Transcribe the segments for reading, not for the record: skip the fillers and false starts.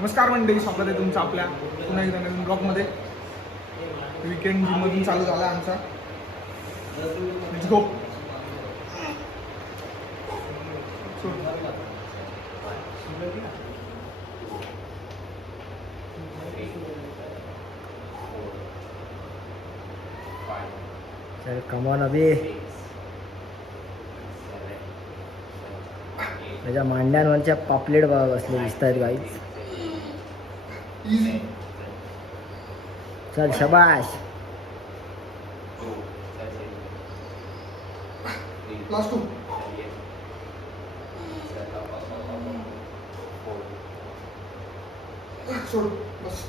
नमस्कार मंडळी, स्वागत आहे तुमचं आपल्या पुन्हा एकदा नवीन ब्लॉगमध्ये. वीकेंड जिममधून चालू झाला आमचा. Let's go. चल कमॉन अभि. त्याच्या मांड्यांवरच्या पापलेट बसले दिसत आहेत गाईच. चल शबाश. लास्ट 2. सोड बस.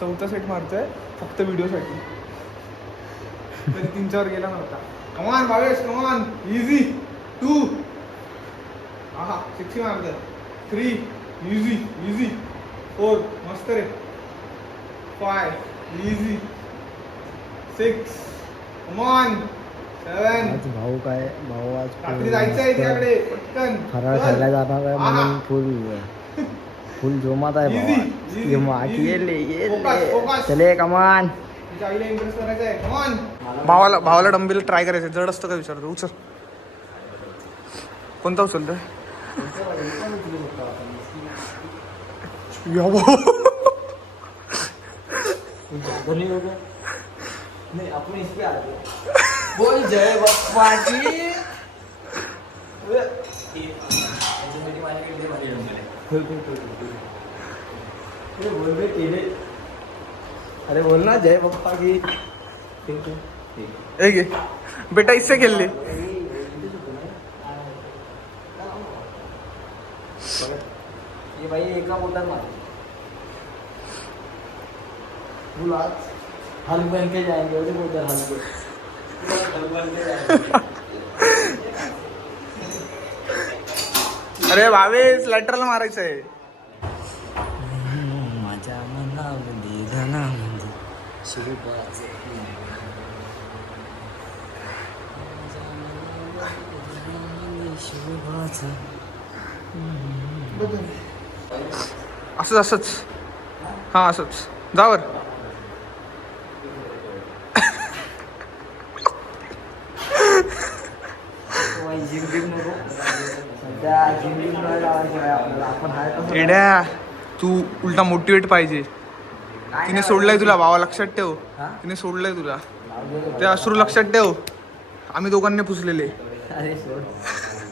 चौथा सेट मारतोय फक्त व्हिडिओसाठी. तरी 3-4 गेला नव्हता. कमान भावेश, कमान. इझी. 2. आहा 6 मारतोय. 3. Easy easy. 4. मस्त रे. 5. इझी. 6. कमान. 7. आज भाऊ आज रात्री जायचंय तिच्याकडे पटकन. फराळ खायला जाणार आहे म्हणून फुल जोमात आहे Easy, easy, भाऊ. easy. ये Focus, focus. चले कमान. तिच्या आईला इम्प्रेस करायचं आहे. कमान. भावाला डंबेल ट्राय करायचं. जड असतं का विचारतो. उचल. कोणता उचलतोय? नहीं अपने इस पे आ गए. बोल जय बाप्पा की. बोल बे केले. अरे बोल ना जय बाप्पा की. एक घे. बेटा इससे खेल ले. ये भाई एका बोटात मार. बोल आज हल बन के जाएंगे. उधर उधर हल बन के जाएंगे. अरे भावेश लॅटरल मारायचं आहे. माझ्या मनामध्ये धनामध्ये शिवबाचं. असंच हा असंच जावर. जिम बिम नको सध्या. जिम बिम नाही लावायची आहे आपल्याला. आपण हाय तसं एड्या तू उलटा मोटिवेट पाहिजे. काय तिने नाही सोडलंय तुला भावा, लक्षात ठेव. हा? तिने सोडलंय तुला. लावलेलं ते अश्रू लक्षात ठेव. आम्ही दोघांनी पुसलेले. अरे सोड.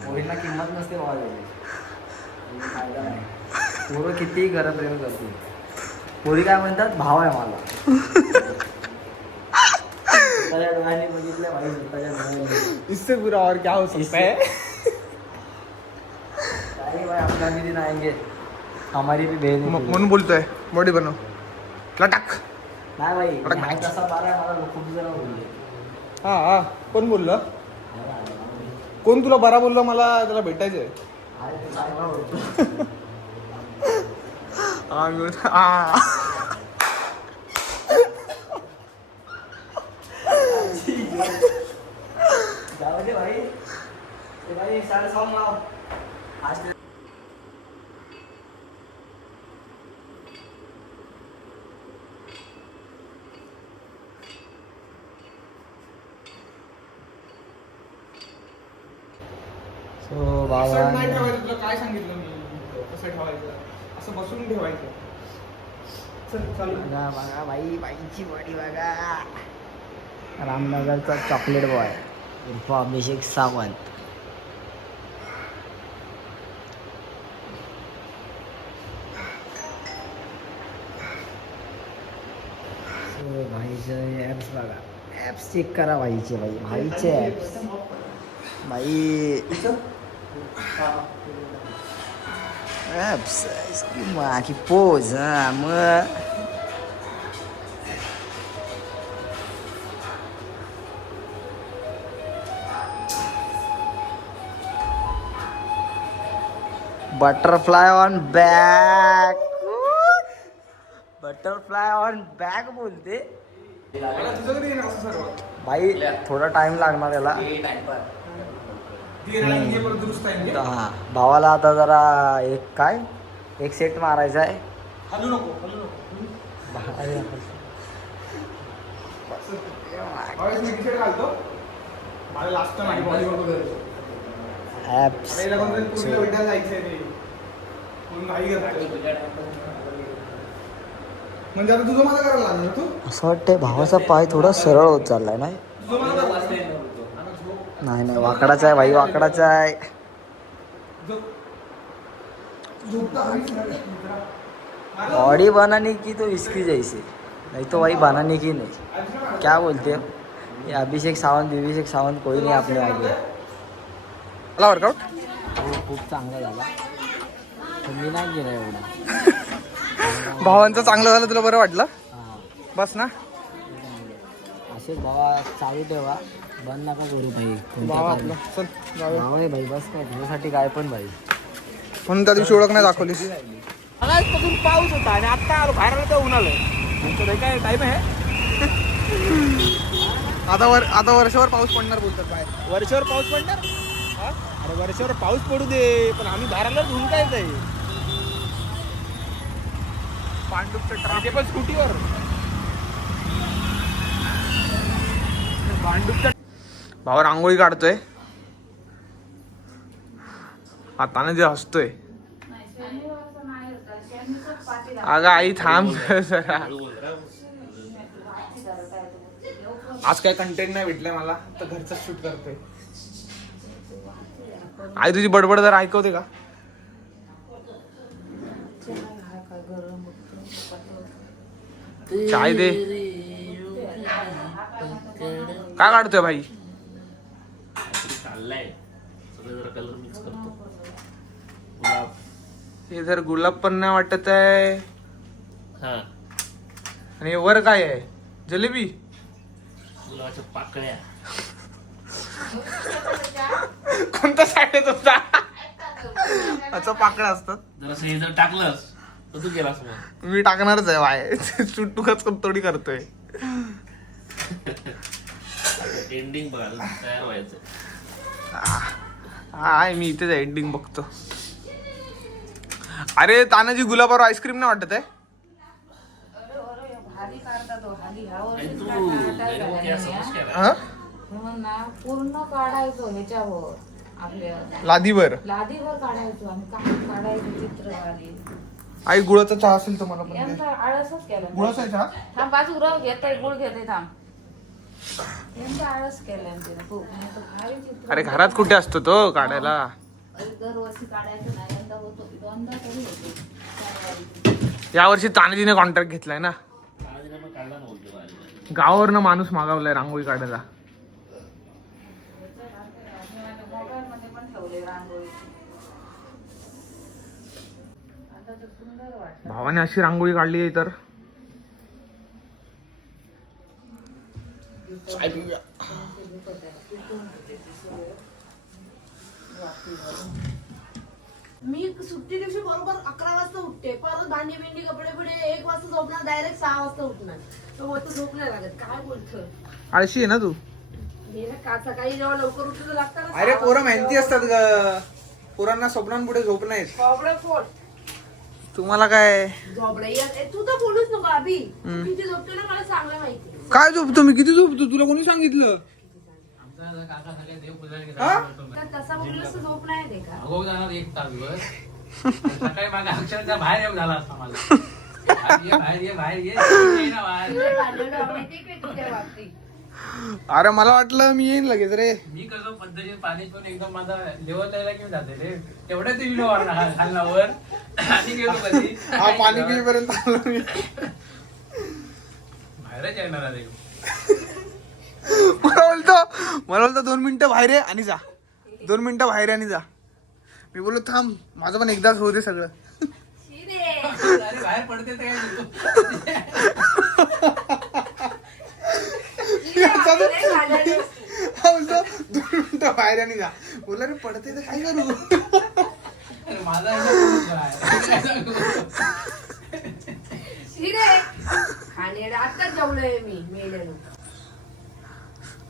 पोरींना किंमत नसते बाबा. फायदा नाही. पोरं कितीही घरात प्रेम करते. पोरी काय म्हणतात, भाव आहे मला. स्वतःच्या डोळ्यांनी बघितलं भाई. स्वतःच्या डोळ्यांनी. इससे बुरा और क्या हो सकता है. काय भाई अपना भी दिन आएंगे. हमारी भी बहन है. म्हणून बोलतोय बॉडी बनव. लटाक. नाही भाई अडक. नाही तसा बारा आहे. मला खूप जण बोलले. हा कोण बोललं? कोण तुला बरा बोललं? मला त्याला भेटायचंय. जाऊ दे भाई. ते भाई 7:30 लाव. आज असं नाही ठेवायचं. तुला काय सांगितलं मी? कसं ठेवायचं? असं बसून ठेवायचं. चल चालू. बघा बघा बाई. बाईची बॉडी बघा. रामनगरचा चॉकलेट बॉय उर्फ अभिषेक सावंत. भाईचे ॲप्स बघा. ॲप्स चेक करा भाईचे. भाईचे ॲप्स भाई. ॲप्स इसकी माँ की पोज. हां मग butterfly on back. Butterfly on back बोलते. तुझं कधी येणार असं सर्व? भाई थोडा टाइम लागणार याला. दुरुस्त आहे हा भावाला आता जरा एक सेट मारायचा आहे. हलू नको हलू नको. घालतो मला लास्ट टाइम बॉडी ॲप्स भेटायला जायचंय रे म्हणून घाई करतोय. म्हणजे आता तुझं मला करायला लागणार तू. असं वाटतंय भावाचा पाय थोडा सरळ होत चाललाय नाही. तुझं मला नाही नाही वाकडाचा आहे भाई वाकडाचा आहे. बॉडी बनाने की तो इसकी जैसे नहीं तो वही बनाने की नहीं. क्या बोलते हो ये अभिषेक सावंत कोई नहीं आपने आगे. मला वर्कआउट खूप चांगला झाला पण मी नाही गेला एवढा. भावांचं चांगलं झालं तुला बरं वाटलं हां बस ना. असे भावा चालू ठेवा बंद नका करू भाई. भाव आपलं चल जाऊया. भाव आहे भाई बस काय तुझ्यासाठी काय पण भाई. म्हणून त्या दिवशी ओळख नाही दाखवलीस. पासून पाऊस होता आणि आता आलो बाहेर आलो तर ऊन आलं. काय टाइम आहे आता वर्षावर पाऊस पडणार बोलतात बाहेर. वर्षावर पाऊस पडणार. हा? अरे वर्षावर पाऊस पडू दे पण आम्ही बाहेर आलो धुवून काय आहे पांडुपचं ट्राफिक ते पण स्कूटीवर. भावा रांगोळी काढतोय हाताने जे हसतोय. अगं आई थांब जरा. आज काय कंटेंट नाही भेटलंय मला तर घरचं शूट करतोय. आई तुझी बडबड जरा ऐकवते का. चाय दे. काय काढतोय भाई. हे जर गुलाब पण नाही वाटत आहे. आणि वर काय आहे जलेबी. गुलाबाच्या पाकळ्या. कोणता साईड होता अच्छा पाकळ्या असतात. जरा हे जर टाकलंस तर तू गेलास मग. मी टाकणारच आहे वाय चुटुकाच थोडी करतोय. एंडिंग बघायला तयार व्हायचं. हाय मी इथेच एंडिंग बघतो. अरे तानाजी गुलाबावर आईस्क्रीम नाही वाटत आहे. हा? पूर्ण काढायचो ह्याच्यावर आपल्या लादीवर लादीवर काढायचो आणि काढायचं चित्रवाली. आई गुळाचा चहा असेल तर मला पण दे. यांचा आळसच केला. गुळाचा चहा थांब बाजू रव घेताय गुळ घेते थांब. यांचा आळस केलाय तिने खूप. नाही तर भारी चित्र. अरे घरात कुठे असतो तो काढायला. दरवर्षी काढायचं नाही यंदा होतो दोनदा तरी होतो. यावर्षी तानाजीने कॉन्ट्रॅक्ट घेतलाय ना. गावावरनं माणूस मागवलाय रांगोळी काढायला. मोबाईल मध्ये पण ठेवले रांगोळी. आता तर सुंदर वाटत. भावाने अशी रांगोळी काढली आहे तर मी सुट्टी दिवशी बरोबर 11 वाजता उठते. परत भांडी बिंडी कपडे बिडे 1 वाजता झोपणार. डायरेक्ट 6 वाजता उठणार. तो मग झोप नाही लागत. काय बोलतोय आळशी आहे ना तू. का सकाळी जेव्हा लवकर उठलं लागतं ना. अरे पोरं मेहनती असतात ग. पोरांना स्वप्नांपुढे झोप नाही. झोपडे फोड तुम्हाला काय झोपडे. तू तर बोलूच नको अभि. तू किती झोपतो ना मला चांगलं माहिती. काय झोपतो मी किती झोपतो तुला कोणी सांगितलं. तर तसा बोललं तर झोप नाही दे का. अगो जाणार 1 तासभर. सकाळी माझा अक्षरशः बाहेर येऊन झाला असता मला. बाहेर ये ना बाहेर. माहिती काय तुझ्या बाबतीत. अरे मला वाटलं मी येईन लगेच रे. मी कसं पद्धतीने पाणी पण एकदम माझा लेवल द्यायला घेऊन जाते रे. तेवढ्या ते विलो खाल्ल्यावर आणि गेलो कधी हा पाणी पिईपर्यंत आलो मी. बाहेरच येणार आहे. मला बोलतो 2 मिनिटं बाहेर आहे आणि जा. 2 मिनिटं बाहेर आणि जा. मी बोललो थांब माझं पण एकदाच होऊ दे सगळं. अरे बाहेर पडते तर काय बोलतो 2 मिनिटं बाहेर आणि जा. बोला रे पडते तर काय करू. माझा आणि आताच जेवलोय मी मेलेलो.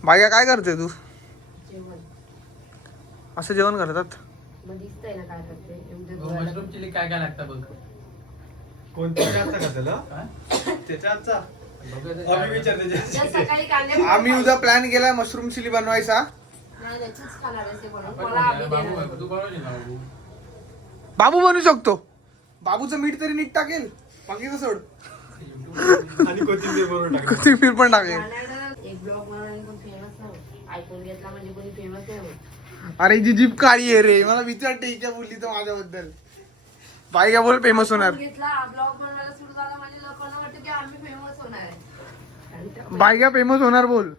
बाया काय करते तू. जेवण असं जेवण करतात. मग दिसतंय ना काय करते एवढे हो, डोळ्याला. मशरूम चिली काय काय लागतं बघ. कोणत्या हातचा का त्याला काय? त्याच्या हातचा बघूया ते आम्ही काय. विचार त्याच्या उद्या सकाळी कांदे आम्ही उद्या प्लॅन केलाय मशरूम चिली बनवायचा. नाही नाही, तूच खाणार आहेस ते बनवून. आपण मला आम्ही बाबू देणार आहे, नाही. तू बनवशील ना बाबू. बाबू बनवू शकतो. बाबूचं मीठ तरी नीट टाकेल, बाकीचं सोड. आणि कोथिंबीर बरोबर टाकली. कोथिंबीर पण टाकेल. गाण्याला एक ब्लॉग बनवून पण फेमस नाही आयफोन घेतला म्हणजे कोणी फेमस नाही होत. अरे जी जीप काळी आहे रे, मला विचार टेक्या बोलली तर माझ्याबद्दल. बाई काय बोल फेमस होणार. iPhone घेतला ब्लॉग बनवायला सुरू झाला म्हणजे लोकांना वाटतं की आम्ही फेमस होणार आहे. आणि त्या- बाई काय फेमस होणार बोल.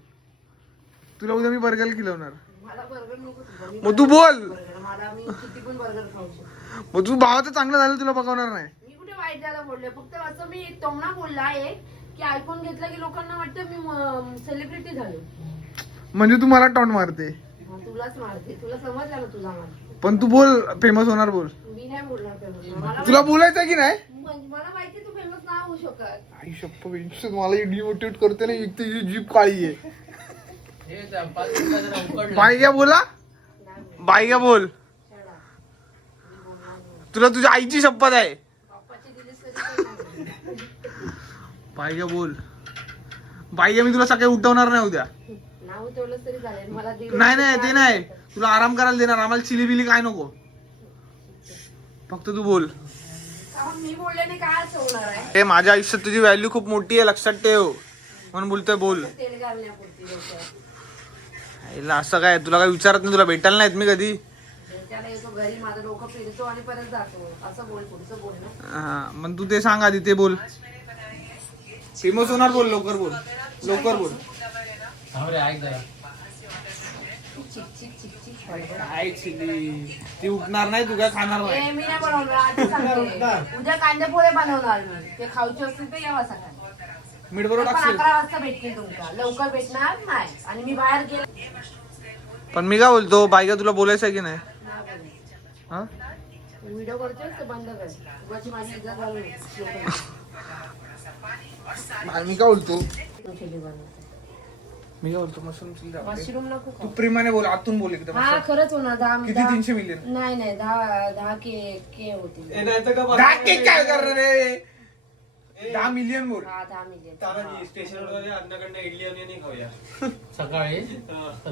तुला उद्या मी बर्गर खिलवणार. मला बर्गर नको तुझं. मी मग तू बोल. burger. मला मी किती पण बर्गर खाऊ शकतो. मग तू भावाचं चांगलं झालं तुला बघवणार नाही. मी कुठे वाईट झाला बोलले, फक्त असं मी तोमना बोलला एक की आयफोन घेतला की लोकांना वाटतं मी सेलिब्रिटी झाले. म्हणजे तू मला टॉन्ट मारते. तुलाच मारते, तुला समजलं ना तुला मारते. पण तू बोल फेमस होणार बोल. मी नाही बोलणार famous. मला तुला बोलायचं की नाही. मला माहिती तू फेमस नाही होऊ शकत. आई शप्पथ, मला डिमोटिवेट करते ना. एक तर ही जीप काळी आहे. हे त्या 5 मिनिटात जरा उकडलं. बाई काय बोला. नाही बोलणार. बाई काय बोल. Shut up. मी बोलणार नाही. तुला तुझ्या आईची शपथ आहे. पप्पाची दिलीस तरी काही नाही बोलणार. बाई काय बोल. बाई काय मी तुला सकाळी उठवणार नाही उद्या. नाव ठेवलंच तरी चालेल. मला नाही नाही ते नाही, तुला आराम करायला देणार. आम्हाला चिली बिली काय नको, फक्त तू बोल. मी बोलल्याने काय असं होणार आहे. हे माझ्या आयुष्यात तुझी व्हॅल्यू खूप मोठी आहे, लक्षात ठेव. म्हणून बोलतोय बोल. तेल घालण्यापुरती डोक्यात. आईला असं काय, तुला काय विचारत नाही, तुला भेटायला नाहीत मी कधी. त्याला येतो घरी माझं डोकं फिरतो आणि परत जातो. असं बोल, पुढचं बोल ना. हा मग तू ते सांग आधी, ते बोल. फेमस होणार बोल, लवकर बोल, लवकर बोल. थांब रे, ऐक जरा. चिक चिक चिक चिक बडबड. काय चिली, ती उठणार नाही, तू काय खाणार नाही. मी नाही बनवणार, आधी सांगते. उद्या कांदे पोहे बनवणार मी. ते खाऊचे असतील तर यावा सकाळी. मीठ ते बरोबर पण टाकशील. 11 वाजता भेटतील तुमका. लवकर भेटणार नाही. आणि मी बाहेर गेले पण मी काय बोलतो, बायका तुला बोलायचं आहे की नाही. हा व्हिडिओ करतोय ते बंद कर. उगाची माझी इज्जत घालू नको. मी काय बोलतो, चिली बनवते. मी काय बोलतो मशरूम चिली दाखव. मशरूम नको तू खाऊ. प्रेमाने बोल, आतून बोल एकदम. हा खरंच होणार. किती 300 मिलियन. नाही नाही 10 के होतील. ए, नाही तर का बरं? 10 के काय करणार रे. 10 मिलियन बोल. हा 10 मिलियन. तानाजी स्टेशनवर अन्नाकडनं इडली आणि नाही खाऊया. सकाळी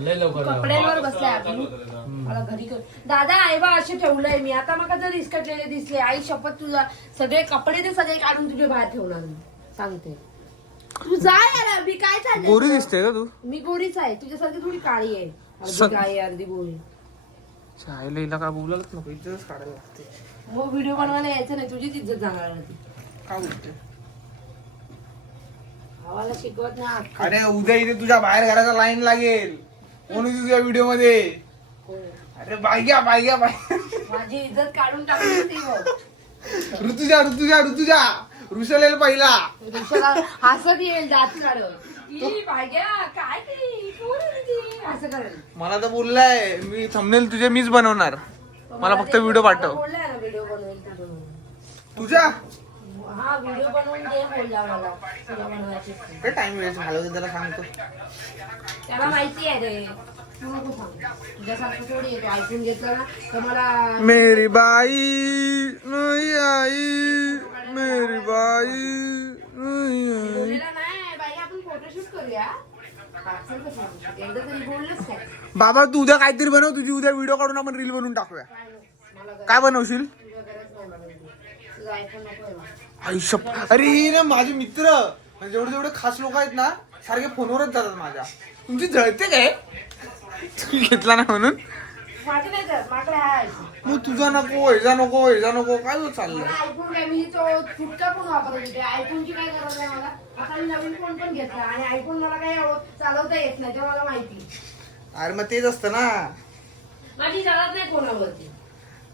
लय लवकर जाऊ. कपड्यांवर बसलाय चालू आपण. होतं त्याला. मला घरी दादा आईबा असे ठेवलंय मी. आता मग जर इसकटलेले दिसले, आई शपथ तुझा सगळे कपडे ते सगळे काढून तुझे बाहेर ठेवणार मी सांगते. तू जा यार. मी काय चाललंय. गोरी दिसते का तू. मी गोरीच आहे, तुझ्यासारखी थोडी काळी आहे. स- अर्धी काळी अर्धी गोरी. चायला हिला काय बोलायलाच नको, इज्जतच काढायला लागते. मग व्हिडिओ बनवायला यायचं नाही, तुझीच इज्जत जाणार होती. काय बोलते. भावाला शिकवत नाही. अरे उद्या इथे तुझ्या बाहेर घराचा लाईन लागेल. कोण होती तुझ्या व्हिडिओ मध्ये. अरे बायग्या बायग्या बाय. माझी इज्जत काढून टाकली होती बघ. ऋतुजा ऋतुजा ऋतुजा ऋषलेल पहिला. ऋषाला हसत येईल जात काढून. ई भाग्या काय ती कोण आहे ती? असं करेल. मला तर बोललाय मी थंबनेल तुझे मीच बनवणार. मला फक्त व्हिडिओ पाठव. बोललाय ना व्हिडिओ बनवेल तुझं. तुझ्या हा व्हिडिओ बनवून दे बोलला मला. तुला बनवायची. काय टाइम वेस्ट घालवतो त्याला सांगतो. त्याला माहिती आहे रे. तू नको सांग. तुझ्यासारखं थोडी येतो. ऐकून घेतलं ना तर मला मेरी बाई नहीं आई, मेरी बाई नहीं आई. बोललेला नाही बाई. आपण फोटोशूट करूया. पार्सल कसं photoshoot? एकदा तरी बोललंच काय. बाबा तू उद्या काहीतरी बनव, तुझी उद्या व्हिडिओ काढून आपण रील बनवून टाकूया. काय नको. मला गरज- काय बनवशील. तुझ्या गरज नाही बनवायची. तुझा आयफोन नको आहे मला. आयुष्य. अरे हे ना माझे मित्र म्हणजे जेवढे जेवढे खास लोक आहेत ना, सारखे फोनवरच जातात माझ्या. तुमची जळते काय तू घेतला ना म्हणून. माझे नाही जात. माझ्याकडे आहे iPhone. मग तुझा नको ह्याचा नको ह्याचा नको काय चाललंय. मला आयफोन काय मी तो फुटका पण वापरत होते. आयफोनची काय गरज आहे मला. आता मी नवीन फोन पण घेतला आणि आयफोन मला काही चालवता येत नाही ते मला माहिती. अरे मग तेच असतं ना. माझी जळत नाही कोणावरती.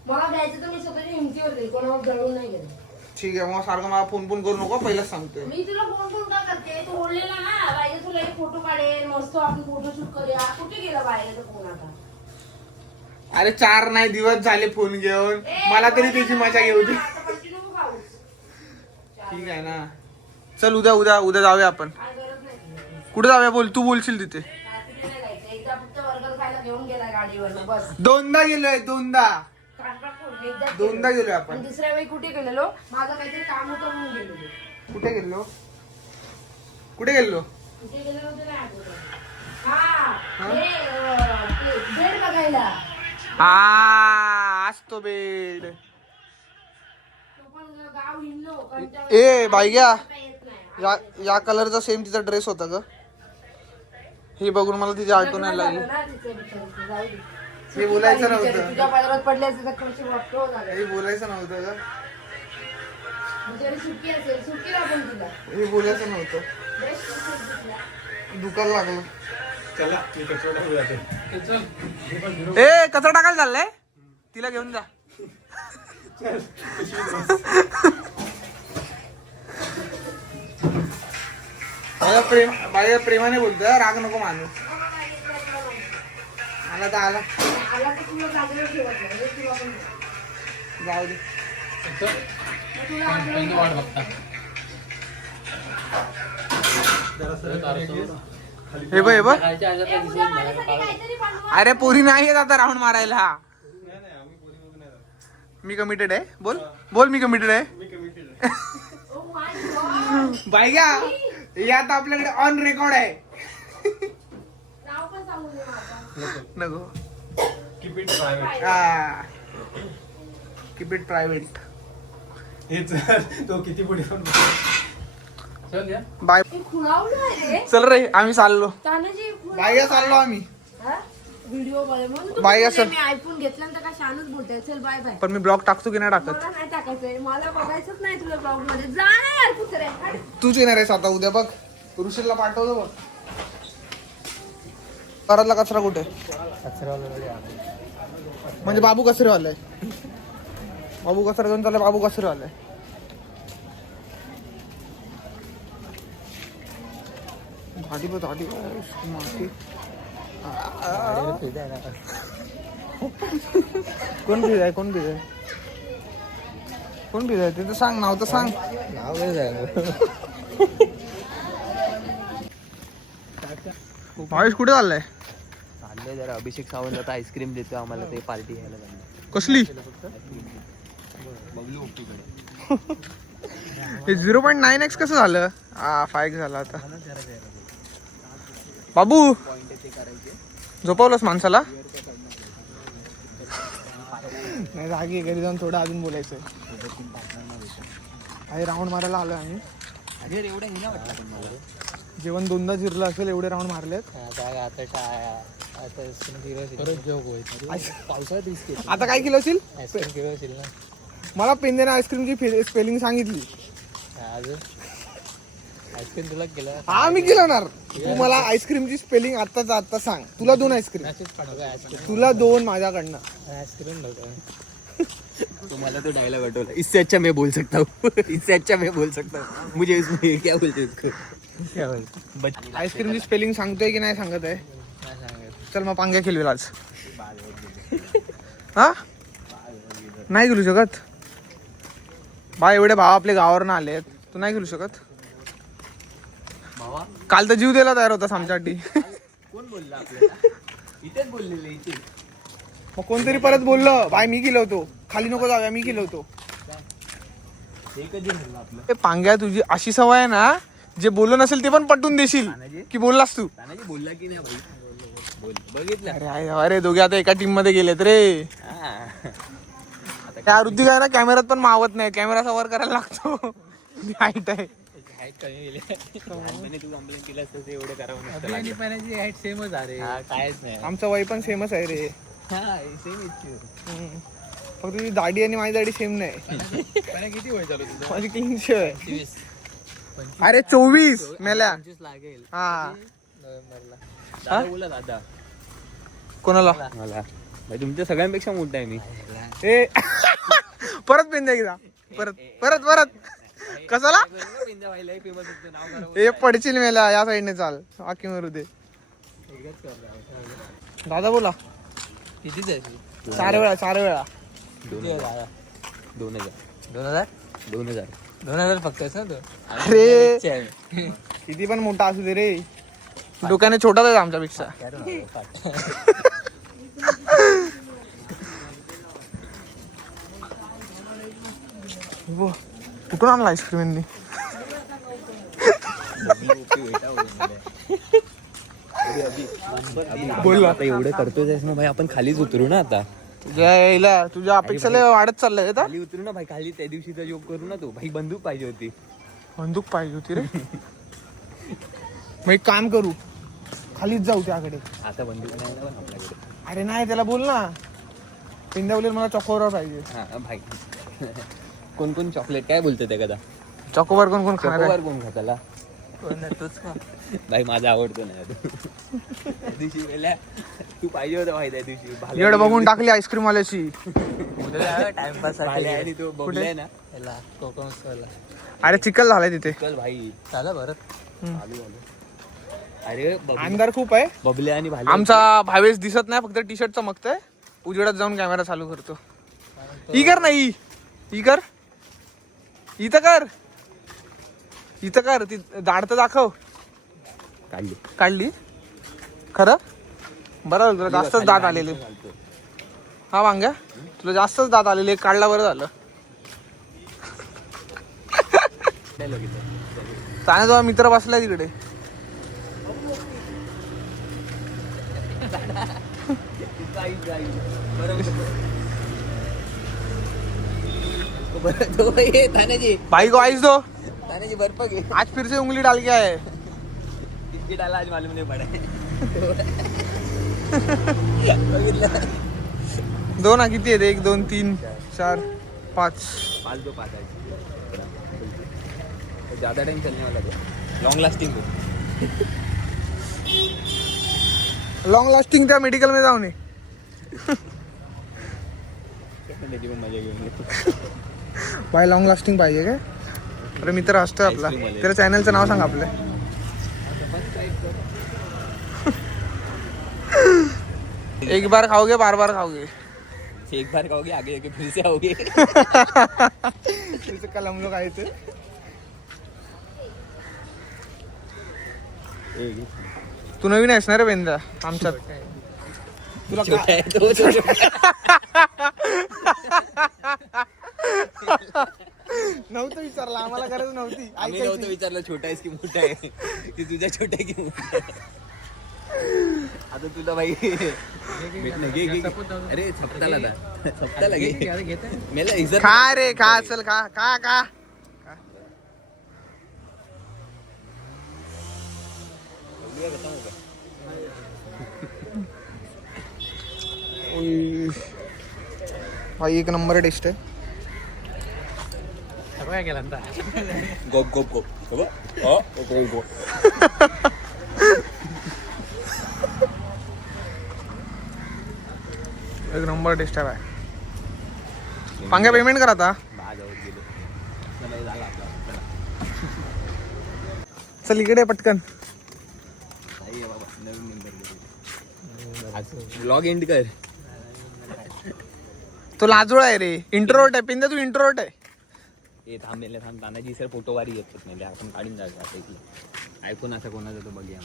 मला द्यायचं तर मी स्वतःच्या हिमतीवर देईल. कोणावर जळून नाही गेलं. ठीक आहे मग सारखं मला फोन फोन करू नको, पहिलाच सांगतोय. मी तुला फोन फोन का करते. तू बोललेला ना पाहिजे तुला एक फोटो काढेल मस्त आपण फोटोशूट करूया. कुठे गेला बाहेर फोन आता. अरे 4 नाही दिवस झाले फोन घेऊन, मला तरी त्याची मजा घेऊ दे. आता पलटी नको खाऊस. ठीक आहे ना. चल उद्या उद्या उद्या जाऊया आपण. काय गरज नाही. कुठे जाऊया बोल, तू बोलशील तिथे. काय कुठे नाही जायचं. एकदा फक्त बर्गर खायला घेऊन गेला गाडी. गाडीवर बस. दोनदा गेलोय दोनदा कांदा फोडणी एकदा दोनदा केलं. गेलोय आपण. आणि दुसऱ्या वेळी कुठे गेलेलो माझं काहीतरी काम होतं म्हणून गेलेलो. कुठे गेलो कुठे गेलो कुठे गेलेलो ते नाही आठवत. हा हे, ते बेड बघायला. हा असतो बेड. तो पण गाव हिंडलो कारण त्या ए बाईग्या वेळेस येत नाही. या कलरचा सेम तिचा ड्रेस होता ग. हे बघून मला तिची आठवण यायला लागली. लग्न झालं ना तिचं बिचारीचं, जाऊ दे. हे बोलायचं बिचारी, नव्हतं. तुझ्या पदरात पडले असते तर कशी वाटतो झालं. हे बोलायचं नव्हतं ग. बिचारी सुट्टी असेल सुट्टीला पण तिला हे बोलायचं नव्हतं. बेस्ट असेल तिला. दुखायला लागलं. चला मी कचरा टाकू जाते. ते चल हे पण घेऊन ए कचरा टाकायला चाललाय तिला घेऊन जा. माझ्या प्रेमाने बोलतोय राग नको मानू. आला तर आला आला तर तुला जागेवर ठेवत नाही. हे तुला पण जाऊ दे. चल. त्यांची वाट बघता हे बघ हे बघ. खायच्या ह्याच्यात ए, दिसत उद्या नाही. माझ्यासाठी काहीतरी बनवा. अरे पोरी नाही येत आता राऊंड मारायला. नाही नाही आम्ही पोरी बघून नाही जात. मी कमिटेड आहे. बोल बोल मी कमिटेड आहे. मी कमिटेड आहे. Oh my God. बाईग्या हे आता आपल्याकडे ऑन रेकॉर्ड आहे. नाव पण सांगू दे माझं. नको keep it private. Keep it private. हेच तो किती पुढे पण चल या. बाय. हे खुणावलं आहे रे. चल रे आम्ही चाललो. तानाजी बाईग्या चाललो आम्ही. व्हिडिओ मध्ये म्हणून तू बाय बोलले, असं. मी आयफोन घेतल्यानंतर काय शानच बोलते. चल बाय बाय. पण मी ब्लॉग टाकतो की नाही टाकत. मला नाही टाकायचंय. मला बघायचंच नाही तुला ब्लॉग मध्ये. जा ना यार कुत्रे. हट. तूच येणार आहेस आता उद्या बघ. ऋषीला पाठवतो बघ. घरातला कचरा कुठे म्हणजे बाबू कचरेवाला आहे. बाबू कचरा घेऊन चाललाय. बाबू कचरेवाला आहे. झाडी बघ झाडी माती. कोण भिजाय कोण भिजाय कोण भिजाय ते तर सांग. नाव तर सांग. भावेश कुठे चाललाय. चाललंय जरा अभिषेक सावंत आता आईस्क्रीम देतो आम्हाला ते पार्टी घ्यायला जाणार. कसली हे 0.9x कसं झालं. 5x झालं आता. बाबू झोपवलंस माणसाला. नाही जागी घरी जाऊन थोडं अजून बोलायचं. आहे राऊंड मारायला आलो आम्ही. अरे एवढं हे ना वाटलं पण मला. जेवण दोनदा जिरलं असेल एवढे राऊंड मारलेत. आता काय केलं असेल. मला पेंदेने आईस्क्रीमची स्पेलिंग सांगितली. आईस्क्रीम तुला केलं. हा मी केलंणार. तू मला आईस्क्रीमची स्पेलिंग आत्ताच आत्ता सांग. तुला 2 आईस्क्रीम. तुला 2 माझ्याकडनं. आईस्क्रीम तुम्हाला तो डायलॉग आठवला. इससे अच्छा मैं बोल सकता हूँ. इससे अच्छा मैं बोल सकता हूँ. मुझे इसमें क्या बोलते उसको. आईस्क्रीमची स्पेलिंग सांगतोय की नाही सांगत आहे. चल मग पांग्या खेळवेल आज. हा नाही खेळू शकत. बा एवढे भाव आपले गावावरनं आले. तू नाही खेळू शकत. काल तर जीव द्यायला तयार होतास आमच्यासाठी. कोण बोलला आपल्याला. इथेच बोललेले इथे. मग कोणतरी परत बोललं बाय मी केलं होतो. खाली नको जाऊया मी केलं होतो. हे कधी म्हणलं आपलं. ए पांग्या तुझी अशी सवय आहे ना. जे बोललं नसेल ते पण पटवून देशील की बोललास तू. तानाजी बोलला की नाही भाई. बघितलं. अरे दोघे आता एका टीम मध्ये गेलेत रे. त्या ऋतिक आहे ना कॅमेरात पण मावत नाही. कॅमेरा सवर करायला लागतो. हाईट आहे. तू कंप्लेंट केलं असतं ते एवढं करावं आणि पाण्याची हाईट सेमच आहे. कायच नाही. आमचं वय पण सेमच आहे रे. फक्त तुझी दाढी आणि माझी दाढी सेम नाही. किती वय चालू तुझं. माझी क्लीनची आहे. अरे 24 मेल्या. 25 लागेल. हा दादा बोला दादा. कोणाला मला भाई तुमच्या सगळ्यांपेक्षा मोठा आहे मी. ए परत पेंद्या एकदा. परत परत परत कसाला हे पडशील मेला. या साईडने चाल. बाकी मरू दे. दादा बोला. कितीच आहे. 4 वेळा 4 वेळा. 2000 फक्त अरे किती पण मोठा असू दे रे. डोक्याने छोटाच आहे आमच्यापेक्षा. व, कुठून आणला आईस्क्रीम यांनी? बोल ना. आता एवढं करतोय ना भाई, आपण खालीच उतरू ना आता. तुझ्या अपेक्षाला वाढत चाललंय आता. खाली उतरू ना भाई, खाली त्या दिवशीचा जोक करू ना तो भाई. बंदूक पाहिजे होती. बंदूक पाहिजे होती रे. मग एक काम करू, खालीच जाऊ त्याकडे. आता बंदूक नाही ना पण आपल्याकडे. अरे नाही, त्याला बोल ना, पिंडावली मला चॉकोबार पाहिजे. हा भाई. कोण कोण चॉकलेट काय बोलतो त्या कदा? चॉकोबार कोण कोण खाणार आहे? चॉकोबार कोण खाताला? भाई माझा आवडतो नाही त्या दिवशी वेळेला तू पाहिजे होता भाई त्या दिवशी. येड बघून टाकली आईस्क्रीम वाल्याची. टाइमपास आणि तो बघलाय ना याला कोकम अरे चिखल झालाय तिथे. चल भाई झालं बरं. आलू. अरे अंधार खूप आहे. बबले आणि भाले. आमचा भावेश दिसत नाही, फक्त टी शर्ट चमकतंय. उजेडात जाऊन कॅमेरा चालू करतो. ई कर नाही, ई कर, इथं कर, इथं कर. ती दाढ तर दाखव. काढली काढली खरं? बरं तुला जास्तच दात आलेले. हा वांग्या, तुला जास्तच दात आलेले. काढला बरं झालं. ताने जेव्हा मित्र बसलाय तिकडे. भाई को आइस दो. तानाजी बर्फ घे. आज फिर से उंगली डाल के आए. किती डाला आज मालूम नाही पडे. दो ना, किती आहेत? 1 2 3 4 5. 5 दो 5 आहे. ज्यादा टाइम चलने वाला है. लॉन्ग लास्टिंग हो. लॉन्ग लास्टिंग त्या मेडिकल मध्ये जाऊन ये. मजा घेऊन भाई लॉन्ग लास्टिंग पाहिजे काय? अरे मित्र असतोय आपला. त्याच्या चॅनलचं नाव सांग आपल्या. एक बार खाओगे बार बार खाओगे. एक बार खाओगे आगे आगे फिर से आओगे. कल हम लोग आए थे. तू नवीन आहेस ना रे बेंदा आमच्यात. तुला छोटा है तो नव्हतं विचारलं, आम्हाला गरज नव्हती. आम्ही नव्हतं विचारलं छोटा आहेस की मोठा आहे. की तुझा छोटा आहे की मोठा आहे. आता तुला भाई घे. अरे छपताला घे. मेला इज्जत. खा रे खा, चल खा खा खा. भाई एक नंबर टेस्ट आहे. काय केला आता? गोप गोप गोप गोप. एक नंबर टेस्ट आहे भाई. पांग्या पेमेंट करा आता. चल इकडे पटकन. ब्लॉग एंड कर. तो लाजोळा आहे रे. इंट्रोवर्ट आहे पिंद्या, तू इंट्रोवर्ट आहे. हे थांबलेले थांब. तानाजी सर फोटोवारी येतात नाही आपण काढून जायचं आता इथलं. आयफोन असा कोणाचा तो बघूया.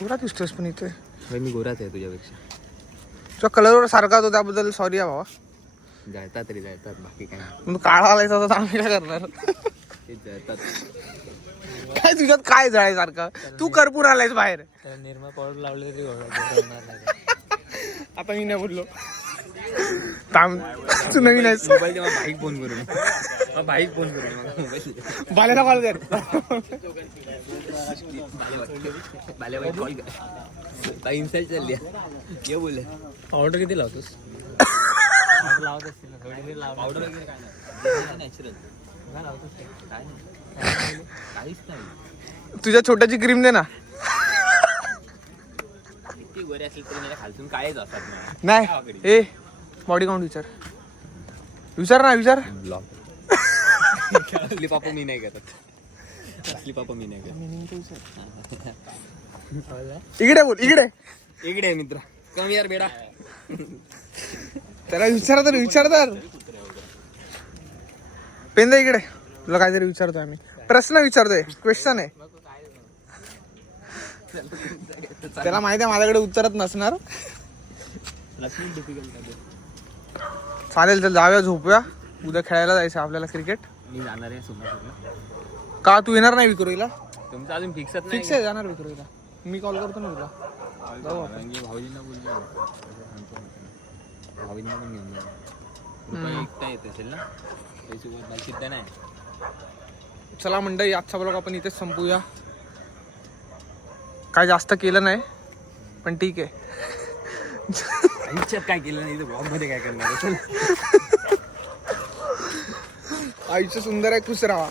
गोरा दिसतोस पण इथे. भाई मी गोराच आहे तुझ्यापेक्षा. तुझ्या कलरवर सारखा होतो त्याबद्दल सॉरी हा भावा. जळतात रे जळतात, बाकी काय नाही. मग काळा आलायचा तर आम्ही काय करणार? ते जळतात. काय तुझ्यात काय जळाय सारखं? तू करपूर आलायस बाहेर. निर्मा पावडर लावले तरी होणार नाही. आता मी नाही बोललो. थांब, तू नवीन आहेस. मोबाईल तेव्हा बाईक फोन करून बाईक फोन करून मोबाईल बालेला कॉल कर. बाल्या कॉल कर. इन्सल्ट चालली ये बोल. पावडर किती लावतोस? लावत असतील पावडर वगैरे काय नाही, नॅचरल काय नाही, काहीच नाही. तुझ्या छोट्याची क्रीम दे ना. किती गोरे असेल तरी मला खालतून कायच असतात नाही. ए बॉडी काउंट विचार. विचार ना विचार. ब्लॉग. असली पापा मी नाही करत. असली पापा मी नाही करत. इकडे बोल इकडे. इकडे आहे मित्र. कम यार बेडा. त्याला विचार तर विचार तर. पेंदा इकडे. तुला काहीतरी विचारतोय आम्ही. प्रश्न विचारतोय. क्वेश्चन आहे. त्याला माहिती आहे माझ्याकडे उत्तरच नसणार. चालेल तर जाऊया झोपूया. उद्या खेळायला जायचं आपल्याला क्रिकेट. मी जाणार आहे सोमवारला. का तू येणार नाही विक्रोळीला? तुमचं अजून फिक्सच नाही. फिक्स आहे जाणार विक्रोळीला. मी कॉल करतो ना तुला. जाऊ आपण. कारण की भाऊजींना बोललो भाऊजींना पण घेऊन जाऊ. रुपये एकटा येत असेल ना त्याच्यासोबत मला सिद्ध नाही. चला मंडळी आजचा ब्लॉग आपण इथेच संपूया. काय जास्त केलं नाही पण ठीक आहे. आयुष्यात काय केलं नाही तर ब्लॉग मध्ये काय करणार. आयुष्य सुंदर आहे, खुश राहा.